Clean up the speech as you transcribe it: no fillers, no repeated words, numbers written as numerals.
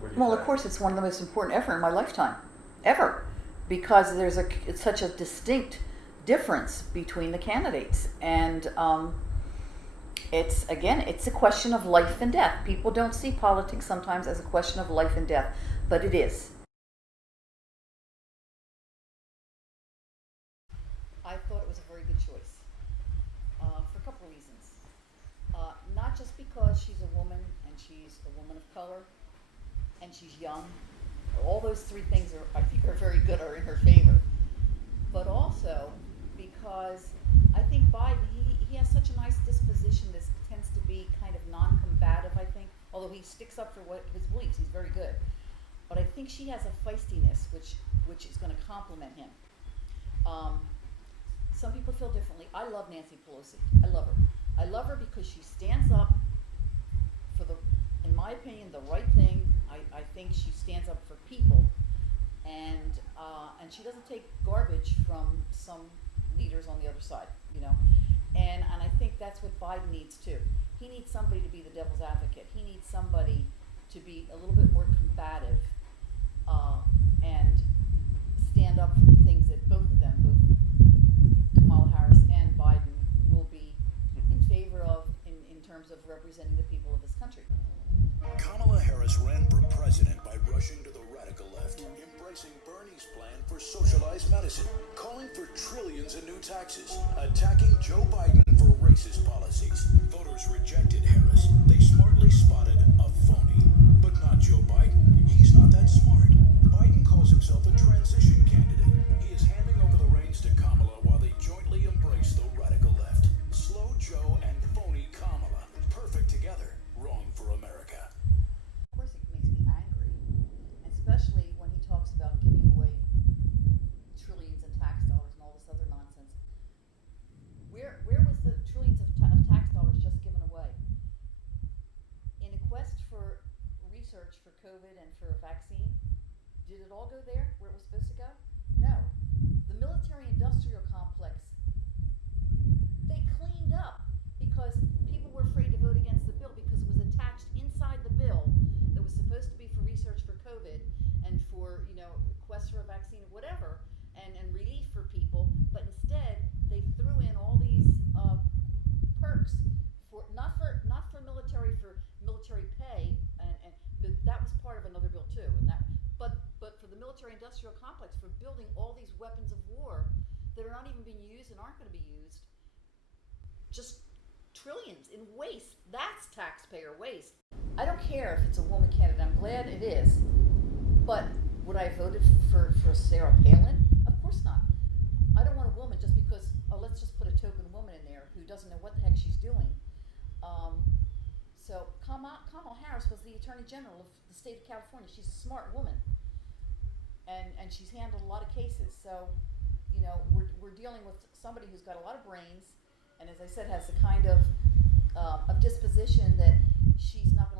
What do you Well, of think? course, it's one of the most important ever in my lifetime, ever, because it's such a distinct difference between the candidates, and it's a question of life and death. People don't see politics sometimes as a question of life and death, but it is. I thought it was a very good choice for a couple of reasons. Not just because she's a woman and she's a woman of color and she's young. All those three things I think, are very good, are in her favor. But also because I think Biden, he has such a nice disposition that tends to be kind of non-combative, I think. Although he sticks up for what his beliefs, he's very good. But I think she has a feistiness which is going to complement him. Some people feel differently. I love Nancy Pelosi. I love her. I love her because she stands up for in my opinion, the right thing. I think she stands up for people, and she doesn't take garbage from some leaders on the other side, And I think that's what Biden needs too. He needs somebody to be the devil's advocate. He needs somebody to be a little bit more combative, and stand up for the things that both Kamala Harris and Biden will be in favor of in terms of representing the people of this country. Kamala Harris ran for president by rushing to the radical left, embracing Bernie's plan for socialized medicine, calling for trillions in new taxes, attacking Joe Biden for racist policies. Voters rejected Harris. They smartly spotted a phony. But not Joe Biden. He's not that smart. Biden calls himself a transition candidate. He is handing over the reins to Kamala while they jointly embrace the radical left. Slow Joe and phony Kamala. Perfect together. Wrong for America. Of course, it makes me angry, especially when he talks about giving away trillions in tax dollars and all this other nonsense. Where was the trillions of tax dollars just given away? In a quest for research for COVID and for a vaccine, did it all go there where it was supposed to go? No. The military-industrial complex, they cleaned up because people were afraid to vote against the bill because it was attached inside the bill that was supposed to be for research for COVID and for, quest for a vaccine or whatever, and relief for people, but instead they threw in all these perks for not for military pay, and but that was part of another bill too, but for the military-industrial complex, for building all these weapons of war that are not even being used and aren't going to be used. Just trillions in waste. That's taxpayer waste. I don't care if it's a woman candidate. I'm glad it is. But would I have voted for Sarah Palin? Of course not. I don't want a woman just because, let's just put a token woman in there who doesn't know what the heck she's doing. So Kamala Harris was the Attorney General of the state of California. She's a smart woman. And she's handled a lot of cases. So, we're dealing with somebody who's got a lot of brains, and as I said, has the kind of disposition that she's not going to